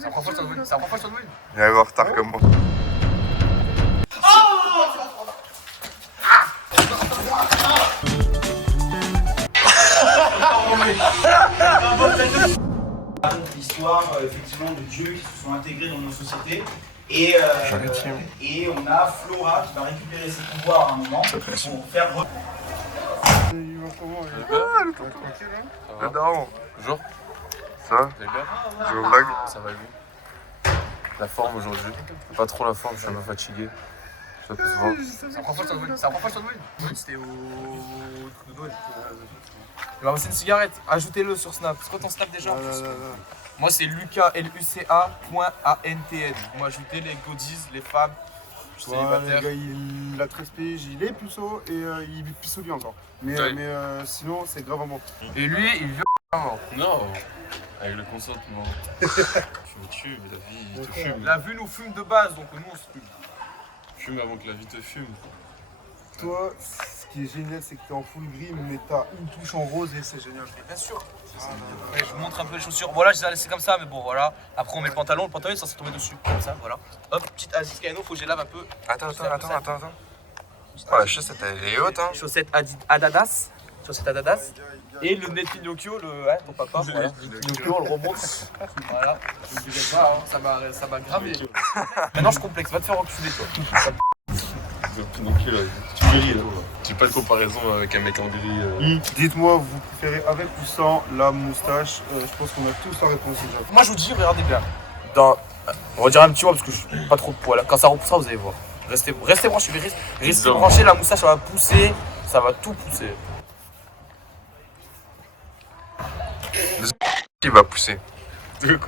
C'est la première fois que je t'en donne. C'est la première fois que je t'en donne. Il est arrivé en retard comme moi. L'histoire effectivement de dieux qui se sont intégrés dans nos sociétés et on a Flora qui va récupérer ses pouvoirs à un moment pour faire Le daron. Bonjour. Ça va? Vous allez bien? Je vous blague. Ça va bien. La forme aujourd'hui. Pas trop la forme, je suis un peu fatigué. Je sais pas souvent. C'est la première fois que je t'en donne. C'est la première fois que je t'en donne. C'était au truc de Noël. Il m'a passé une cigarette. Ajoutez-le sur Snap. C'est quoi ton Snap déjà? Moi c'est Lucas LUCA.ANTN. Moi ajoutez les godis, les femmes. Je suis célibataire. Le gars, il a 13 piges, il est puceau et il est puceau lui encore. Mais, Ouais. sinon, c'est grave bon. Et lui, il veut vraiment. Non, avec le consentement. Tu me tues, mais la vie il te fume. La vue nous fume de base, donc nous on se fume. Fume avant que la vie te fume. Toi, ce qui est génial, c'est que t'es en full gris, mais t'as une touche en rose et c'est génial. Bien sûr. Ouais, je vous montre un peu les chaussures. Voilà, je les ai laissées comme ça, mais bon, voilà. Après, on met le pantalon il est censé tomber dessus. Comme ça, voilà. Hop, petite Aziz Kano, faut que je les lave un peu. Attends. Oh, la chaussette, elle est haute, hein. Chaussettes Adidas. Chaussettes Adidas. Et le nez de Pinocchio, ton papa. Voilà. Pinocchio, on le remonte. Voilà. Je ne dirai pas, hein, ça m'a gravé. Maintenant, je complexe. Va te faire enculer, toi. Pinocchio, là, tu gris là. J'ai pas de comparaison avec un mec en gris. Dites-moi, vous préférez avec ou sans la moustache? Je pense qu'on a tous la réponse déjà. Moi, je vous dis, regardez bien. On va dire un petit mois parce que je suis pas trop de poil. Quand ça repoussera, vous allez voir. Restez branchés, restez branchés, la moustache, ça va pousser. Ça va tout pousser. Il va pousser. Non,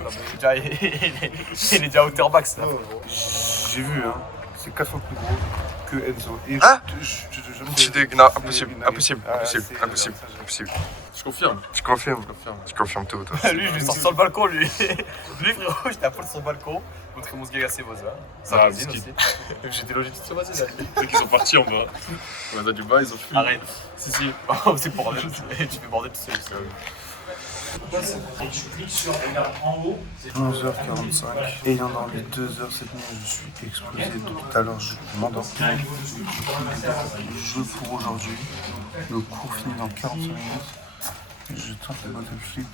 mais il est déjà Outerbax là. J'ai vu, hein. C'est 4 fois plus gros que Enzo. Et Ah je Non, impossible. Je confirme. Je confirme tout, toi. Lui, je lui sors sur le balcon, lui. Lui, frérot, j'étais à poil sur le balcon. Montrer mon sgag à ses voisins. Ça Ah, voisine parce aussi. J'étais logé tout sur voisine là. Ceux qui sont partis en bas. On a du bas, ils ont fui. Arrête. Si. Oh, c'est bordel. Tu fais bordel tout seul. tu cliques sur regarde en haut. 11h45. Ayant dormi 2 heures cette nuit, je suis explosé. Depuis tout à l'heure, je m'endors. Jeu pour aujourd'hui. Le cours finit dans 45 minutes. Je tente le bottle flip,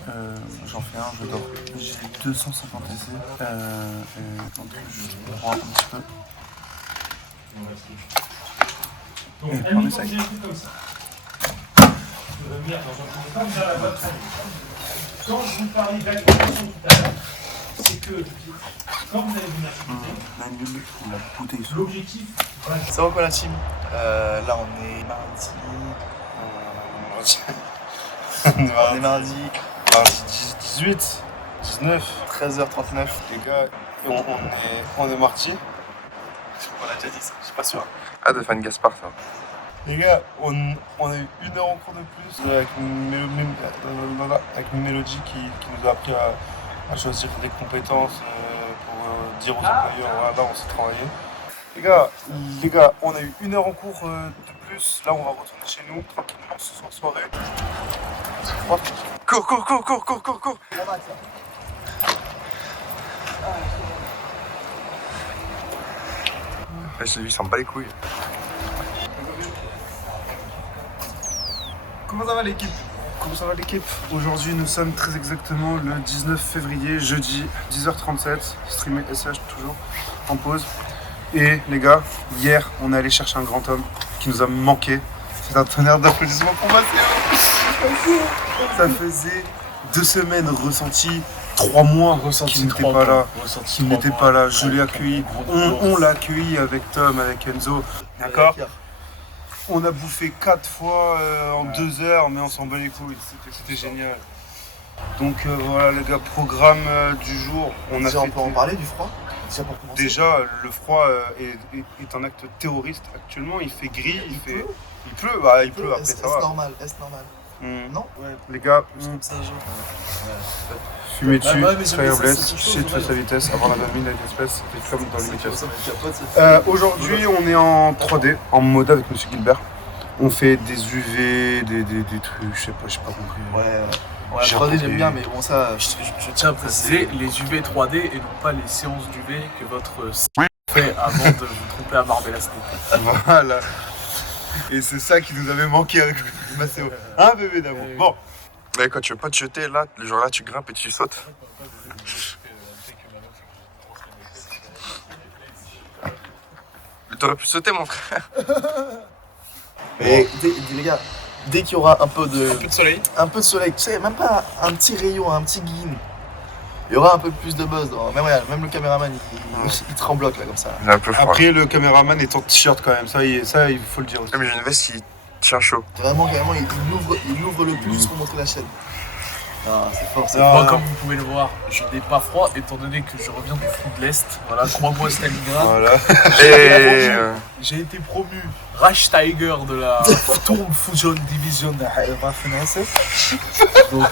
j'en fais un, je dors. J'ai 250 essais, donc je prends un petit peu. Et prends mes sacs. Quand je vous parlais d'activation tout à l'heure, c'est que quand vous allez venir chuter, La bouteille sous. l'objectif, Ça va quoi la team? Là on est mardi. On est mardi 18, 19, 13h39. les gars, on est mardi. On a déjà dit ça, je suis pas sûr. Ah, de Fan Gaspard, ça. Les gars, on a eu 1 heure en cours de plus avec une mélodie qui nous a appris à choisir des compétences pour dire aux employeurs, voilà, là on s'est travaillé. Les gars, on a eu 1 heure en cours de plus. Là, on va retourner chez nous tranquillement ce soir soirée. Cours. Là, celui il s'en bat les couilles. Comment ça va l'équipe? Aujourd'hui, nous sommes très exactement le 19 février, jeudi, 10h37. Streamé SH toujours en pause. Et les gars, hier, on est allé chercher un grand homme qui nous a manqué. C'est un tonnerre d'applaudissements pour Mathéo. Ça faisait 2 semaines ressenties, 3 mois qu'il n'était pas là. Je l'ai accueilli. On l'a accueilli avec Tom, avec Enzo. D'accord? On a bouffé 4 fois en 2 heures, mais on s'en bat les couilles. C'était génial. Donc voilà les gars, programme du jour. On peut en parler du froid? Déjà, le froid est un acte terroriste actuellement. Il fait gris, il pleut. Il pleut après, ça va. Est-ce normal? Non? Ouais. Les gars, fumez dessus, mais soyez ça, blesse, c'est chaud, shit ouais. sa vitesse, avant la famille, la espèce, c'est comme dans l'immédiat. Aujourd'hui, on est en 3D, en mode avec Monsieur Gilbert. On fait des UV, des trucs, je sais pas compris. Ouais. Ouais, 3D j'aime bien, mais bon, ça. Je tiens à préciser, les UV 3D et non pas les séances d'UV que votre fait avant de vous tromper à Marbella State. Voilà. Et c'est ça qui nous avait manqué avec Maceo. Hein, bébé d'amour? Bon. Mais quand tu veux pas te jeter, là, le jour là, tu grimpes et tu sautes. T'aurais pu sauter, mon frère. Mais les gars, dès qu'il y aura un peu de soleil. un peu de soleil, tu sais, même pas un petit rayon, un petit guin, il y aura un peu plus de buzz. Même, regarde, même le caméraman, il tremblote là comme ça. Il est un peu froid. Après, le caméraman est en t-shirt quand même. Ça, il faut le dire aussi. Mais j'ai une veste qui tient chaud. Vraiment, carrément, il ouvre le pull juste pour montrer la chaîne. Ah, c'est fort, c'est Ah. Moi, comme vous pouvez le voir, je n'ai pas froid étant donné que je reviens du front de l'Est. Voilà, 3 mois Stalingrad. Voilà. Et J'ai été promu Rash Tiger de la Storm Fusion Division de Waffen-SS. Donc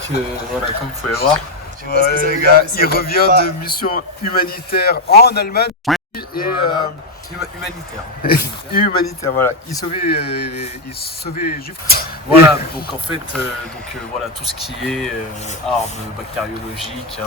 voilà, comme vous pouvez voir. Voilà, les gars, il revient de mission humanitaire en Allemagne et Humanitaire. et humanitaire. Voilà, il sauvait les juifs. Voilà, donc en fait, voilà, tout ce qui est armes bactériologiques.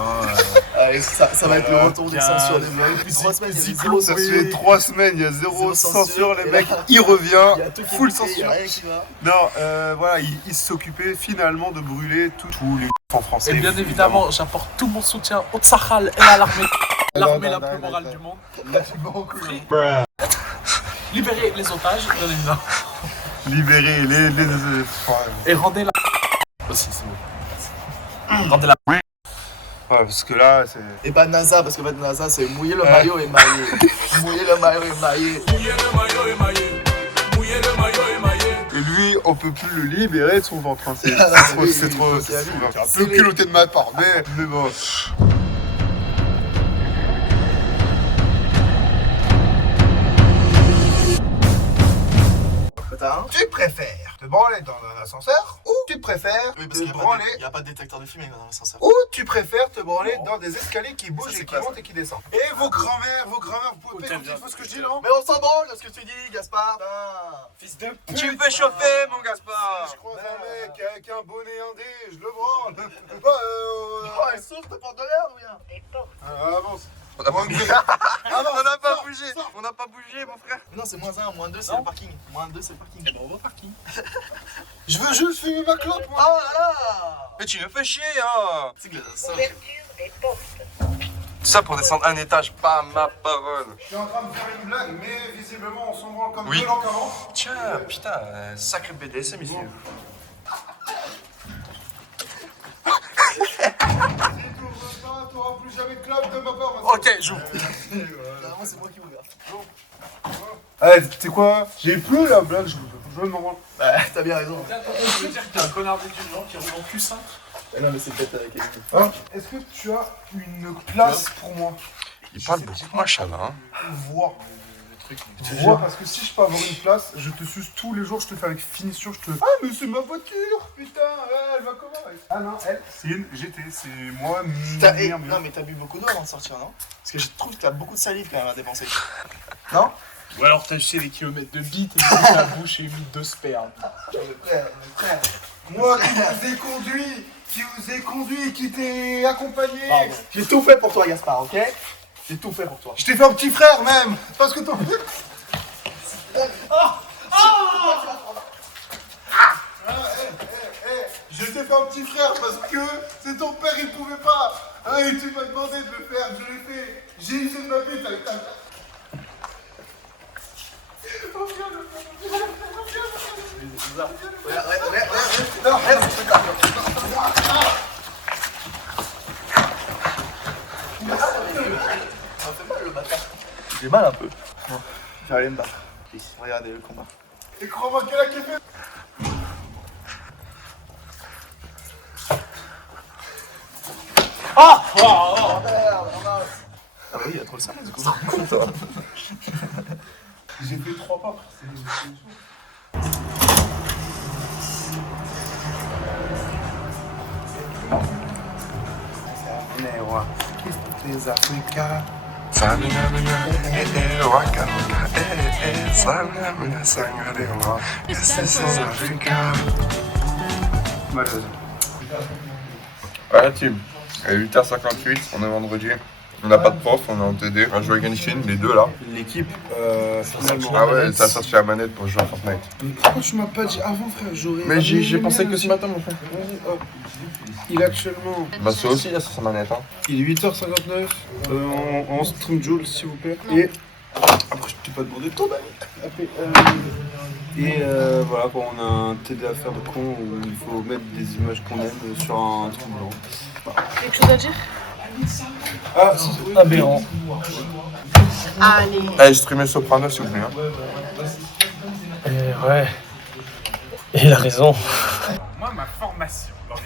Allez, ça va être le retour des Gaz, censures des mecs. Depuis 3 semaines, il y a zéro Ça censure. fait 3 semaines, il y a zéro Zéro censure, les et mecs, là, il revient, Il y a tout qui est full bouclé, il y a censure. rien qui va. Non, voilà, il s'occupait finalement de brûler tous les en français. Et bien évidemment, j'apporte tout mon soutien au Tsahal et à l'armée la plus morale du monde. Free. Libérez les otages, bien évidemment. Libérer les Et rendez la aussi, c'est bon. Rendez la Ouais, parce que là, c'est... Et pas NASA, parce que NASA, c'est mouiller le maillot et mailler. Mouiller le maillot et mailler. Et lui, on peut plus le libérer de son ventre. Hein. C'est trop... c'est un peu culotté de ma part, mais bon... Tu préfères te branler dans un ascenseur ou tu préfères te branler n'y a pas de détecteur de fumée dans l'ascenseur. ou tu préfères te branler dans des escaliers qui bougent et qui montent et qui descendent. Et vos grand-mères, vous pouvez péter un petit peu ce que je dis, non? Mais on s'en branle de ce que tu dis, Gaspard. Fils de pute! tu me fais chauffer, mon Gaspard. Je croise un mec avec un bonnet indé, je le branle. Oh, elle souffle, te porte de l'air ou bien? Avance. On n'a pas bougé. On n'a pas bougé. On n'a pas bougé, mon frère. Non, c'est -1, -2, c'est le parking. -2, c'est le parking. Et bon, on va au parking. Je veux juste fumer ma clope, moi. Oh là là! Mais tu me fais chier, hein. C'est que ça. Tout ça pour descendre un étage, pas ma parole. Je suis en train de faire une blague, mais visiblement on s'en branle comme Oui. deux langues avant. Tiens, putain, sacré BDSM ici. Si tu ouvres pas, t'auras plus jamais de clope de ma part. maintenant. Ok, j'ouvre. Moi, c'est moi qui ouvre. Allez, tu sais quoi? J'ai plus la blague, je m'en branle. Bah, t'as bien raison. Je veux dire qu'il y a un connard d'étudiant qui roule en Q5. Non, mais c'est peut-être avec les Hein? Est-ce que tu as une place pour moi? Il parle beaucoup, machallah. Hein. Voir. Voir, parce que si je peux avoir une place, je te suce tous les jours, je te fais avec finition, je te... Ah, mais c'est ma voiture, putain, elle va comment? Ah non, elle, c'est une GT, c'est moi, merde. Non, mais t'as bu beaucoup d'eau avant de sortir, non? Parce que je trouve que t'as beaucoup de salive quand même à dépenser. Non? Ou alors t'as acheté des kilomètres de bite et dans ta bouche et mis 2 spermes. Frère. Moi qui vous ai conduit, qui t'ai accompagné. Pardon. J'ai tout fait pour toi, Gaspard, ok? J'ai tout fait pour toi. Je t'ai fait un petit frère même, parce que ton... Je t'ai fait un petit frère parce que c'est ton père, il pouvait pas. Ah, et tu m'as demandé de le faire, je l'ai fait. J'ai usé de ma bite avec ta... J'ai mal un peu. Je vais aller me battre. Regardez le combat. Et crois-moi qu'elle a kiffé. Ah bah oui, il y a trop le sang du coup. J'ai fait 3 pas. Les Africains. Waka waka, salamina sangarewa. This is Africa. Malheureusement. Ouais, la team. À 8h58, on est vendredi. On n'a pas de prof, on est en TD. On joue à Genshin, les deux là. L'équipe, finalement. Ah ouais, ça a sorti la manette pour jouer à Fortnite. Mais pourquoi tu m'as pas dit avant, frère? J'aurais. Mais j'ai pensé que ce matin, mon frère. Vas-y, hop. Il est actuellement. Bah, ça aussi, là, sur sa manette. Hein. Il est 8h59 en stream Joule, s'il vous plaît. Et. Après, je t'ai pas demandé ton avis. Après, voilà, quoi, on a un TD à faire de con où il faut mettre des images qu'on aime sur un truc blanc. Quelque chose à dire? Ah, Aberrant. Allez. Allez, streamer Soprano, s'il vous plaît. Hein. Ouais. Il a raison. Moi, ma formation dans les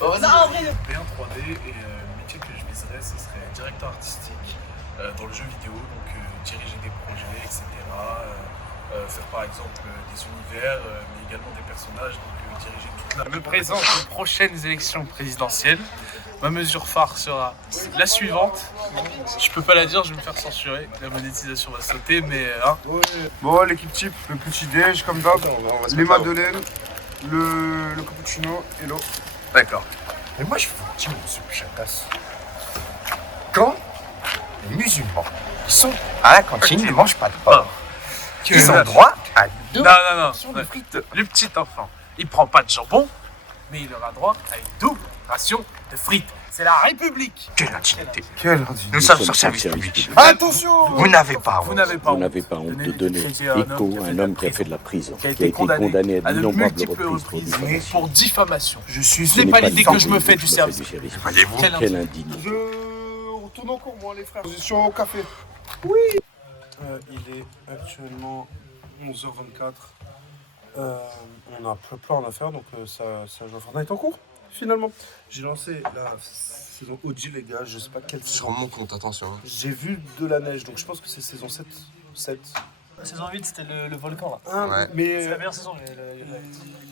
Non, en vrai. B1 3D et le métier que je viserais, ce serait directeur artistique dans le jeu vidéo, donc diriger des projets, etc. Faire par exemple des univers, mais également des personnages, donc diriger toute la... Je me présente aux prochaines élections présidentielles. Ma mesure phare sera la suivante. Je peux pas la dire, je vais me faire censurer. La monétisation va sauter, mais hein. Bon, l'équipe type, le petit déj comme d'hab, les madeleines, le cappuccino et l'eau. D'accord. Mais moi, je vous dis, monsieur Chakas, quand les musulmans ils sont à la cantine, ils ne mangent pas de porc, ils ont droit à deux rations de frites. Le petit enfant, il prend pas de jambon, mais il aura droit à une double ration de frites. C'est la République. Quelle indignité. Quelle indignité. Nous sommes sur service public. Attention! Vous n'avez pas Vous honte. n'avez pas Vous honte. n'avez pas honte de donner crédit à un écho homme à un homme qui a fait de la prison, qui a été condamné à de d'innombrables multiples reprises pour reprises diffamation. pour diffamation. Je suis. Ce n'est pas l'idée que je me fais du service. Voyez-vous. Quelle indignité. Je retourne en cours, moi, les frères. Position au café. Il est actuellement 11h24. On a plein à faire, donc ça joue à Fortnite en cours, finalement. J'ai lancé la saison OG, les gars, je sais pas quelle Sur saison. mon compte, attention. Hein. J'ai vu de la neige, donc je pense que c'est saison 7. La saison 8, c'était le volcan là. Ah, Ouais. mais C'est la meilleure saison.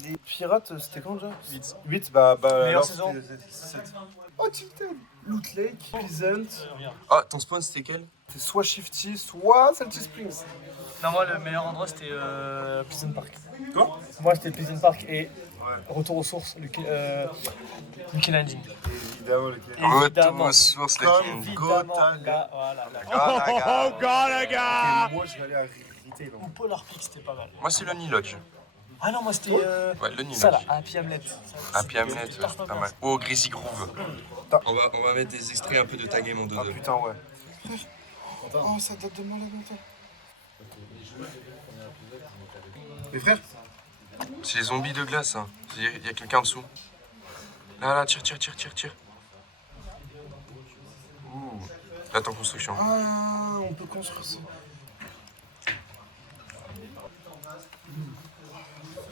les pirates, c'était quand déjà 8. 8, bah Meilleure alors, saison. c'était 7. Oh, Tilted, Loot Lake, Pleasant, Ah, ton spawn, c'était quel? c'est soit Shifty, soit Salty Springs. Non, moi, le meilleur endroit, c'était Pleasant Park. Toi? Moi, c'était Pleasant Park et Retour aux sources, Lucky Landing. Évidemment, lequel. Retour aux sources, les Évidemment, Gotaga. gars, voilà. Et moi, je vais aller à Retail. Ou Polar Peak, c'était pas mal. Moi, c'est le Nilodge. Ah non, moi, c'était Ouais, le ça là, Nilodge. Happy Hamlet. Happy Hamlet, ouais, c'est pas mal. Oh, Greasy Groove. On va mettre des extraits un peu de ta game en Ah 2-2. putain, ouais. Oh, ça date de malade longtemps. Mes frères? C'est les zombies de glace, hein. Il y a quelqu'un en dessous. Là, tire. Ouh. Là, t'es en construction. Ah, on peut construire ça.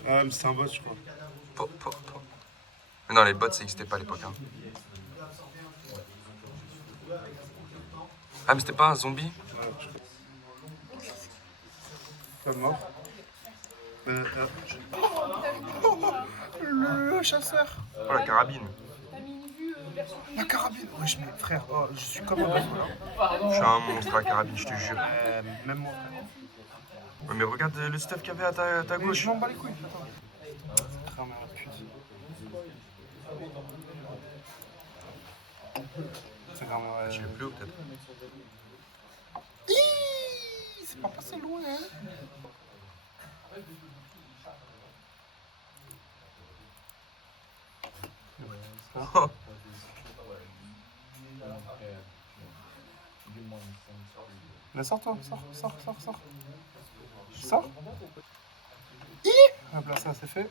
Ah, mais c'est un bot, je crois. Po. Mais non, les bots, ça n'existait pas à l'époque. Hein. Ah, mais c'était pas un zombie? Ouais, je crois. Pas mort. Le chasseur. Oh, la carabine. La carabine. Oui, mais frère, oh, je suis comme un bâton là. Je suis un monstre à la carabine, je te jure. Même moi. Ouais, mais regarde le stuff qu'il y avait à ta Mais gauche. je m'en bats les couilles, attends. Frère, mais pute. C'est vraiment. Tu veux plus haut, peut-être? C'est pas passé loin, hein. Mais sors-toi, sors. Sors. Hop là, ça c'est fait.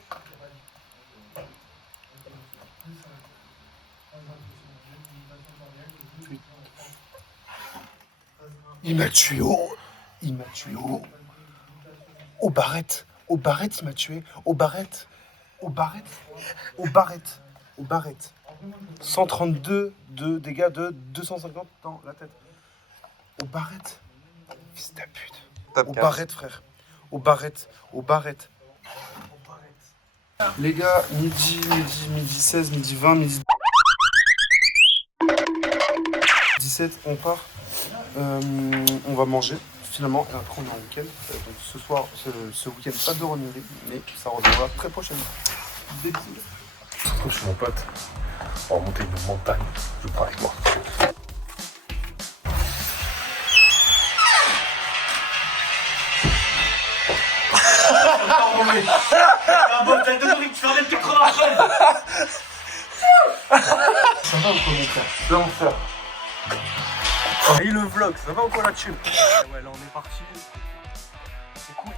Il m'a tué au barrette. Au barrette, il m'a tué. Au barrette. 132 de dégâts de 250 dans la tête. Au barrette. Fils de pute. Top Au 15. barrette, frère. Au barrette. Les gars, midi 16, midi 20, midi 17, on part. On va manger, finalement, et après on est en week-end. Donc ce soir, ce week-end, pas de running, mais ça reviendra très prochainement. Des bisous. Je suis mon pote. On va monter une montagne. Je prends avec moi. Ça va ou quoi, mon frère? C'est mon frère. Et le vlog, ça va ou quoi la team? Ouais, là on est parti. C'est cool.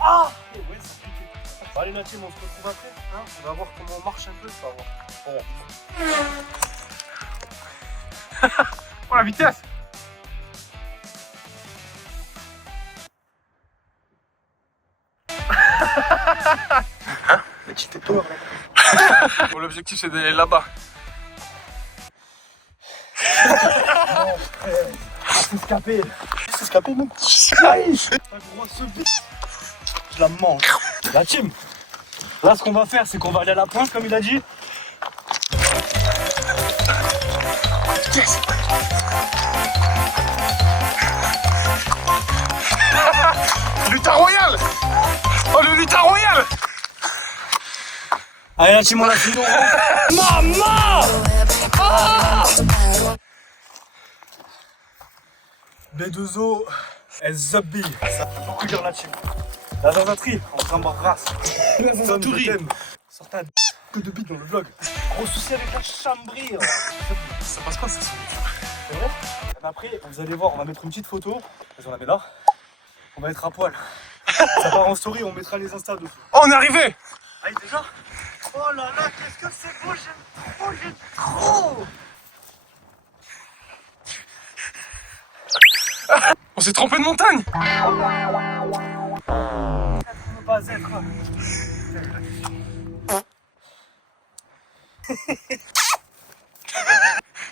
Ah! Ouais, ça pique. Allez, la team, on se retrouve après. Hein, on va voir comment on marche un peu. Ça va voir. Oh la vitesse! Mais tu t'es peur là. Bon, l'objectif c'est d'aller là-bas. C'est escapé. C'est escapé, même. La grosse bite. Je la mange. La team. Là, ce qu'on va faire, c'est qu'on va aller à la pointe, comme il a dit. Lutin royal! Oh, le lutin royal! Allez, la team, on l'a fait. Maman! B2O, SZB. Beaucoup dire la team. La zazaterie, on s'embarrasse. La zazaterie. Sortez que de bite dans le vlog. Gros souci avec la chambrie. Ça passe pas, ça sur YouTube. C'est vrai? Après, vous allez voir, on va mettre une petite photo. On la met là. On va être à poil. Ça part en story, on mettra les Insta dessus. Oh, on est arrivé! Aïe, déjà? Oh là là, qu'est-ce que c'est beau, j'aime trop! On s'est trompé de montagne! On peut pas être.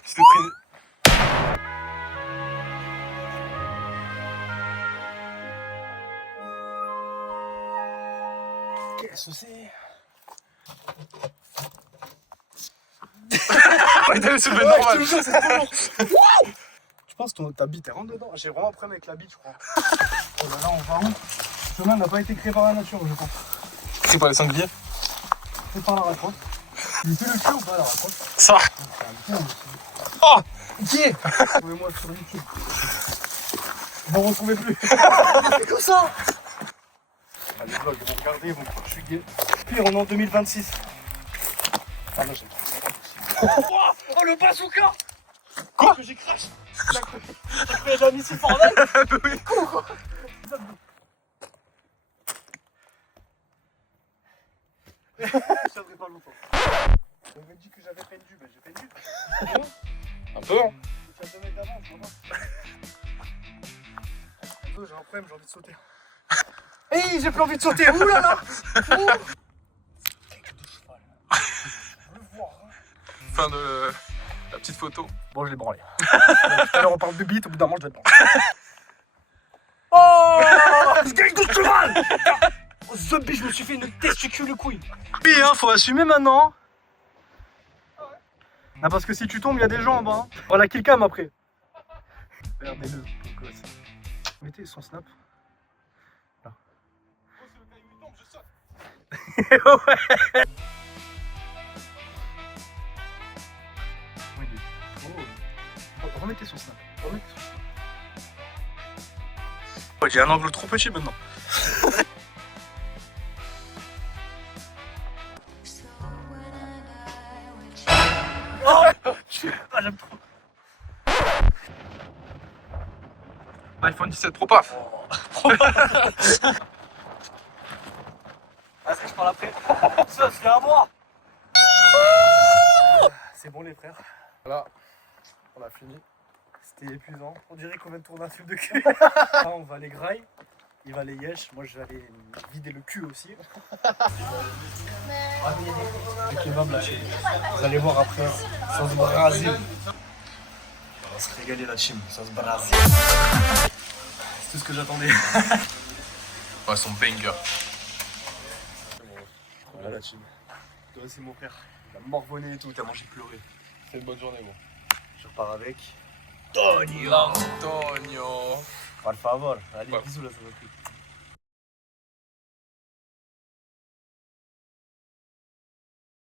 C'est pris. Qu'est-ce que c'est? Il allait se lever normal. Je pense que ta bite elle rentre dedans. J'ai vraiment un problème avec la bite, je crois. Oh là là, on va où? Ce chemin n'a pas été créé par la nature, je pense. C'est pas les sangliers? C'est par la raconte. Tu fais le cul ou pas la raconte? Ça! Oh! Qui? Trouvez-moi sur YouTube. Vous m'en retrouvez plus. C'est comme ça! Les vlogs, ils vont regarder, ils vont croire que je suis gay. Pire, on est en 2026. Ah non, j'ai oh le bazooka! Quoi? Que j'ai crash! T'as cru à un missile bordel? Oui. Je tiendrai pas longtemps. J'avais dit que j'avais pendu, ben j'ai pendu. Un peu, hein? Tu as 2 mètres d'avance, vraiment. J'ai un problème, j'ai envie de sauter. Hey, j'ai plus envie de sauter! Ouh là là! Fin de la petite photo. Bon, je l'ai branlé. Tout à l'heure, on parle de bite, au bout d'un moment, je vais te branler. Oh! Ce gang de cheval! Oh, zombie, je me suis fait une testicule couille. Oui, hein, faut assumer maintenant. Non, parce que si tu tombes, il y a des gens en bas. Hein. Oh, la killcam après. Regardez-le, le gosse. Mettez son snap. Là. Ouais. Remettez son snap. Remettez son snap. Ouais, j'ai un angle trop petit maintenant. Oh, ah, j'aime trop. iPhone 17 Pro paf. Vas-y, je parle après. Ça, c'est à moi. C'est bon les frères. Voilà, on a fini. C'était épuisant. On dirait qu'on vient de tourner un film de cul. Là, on va les grailles. Il va les yesh. Moi, je vais aller vider le cul aussi. Le kebab là, vous allez voir après. Ça se brase. On va se régaler la team. Ça se brase. C'est tout ce que j'attendais. Ouais, son banger. Voilà la team. Toi, c'est mon frère. Il a morfonné et tout. Tellement j'ai pleuré. C'est une bonne journée, bon. Je repars avec. L'Antonio. Par favor. Allez, bisous là, ça va plus.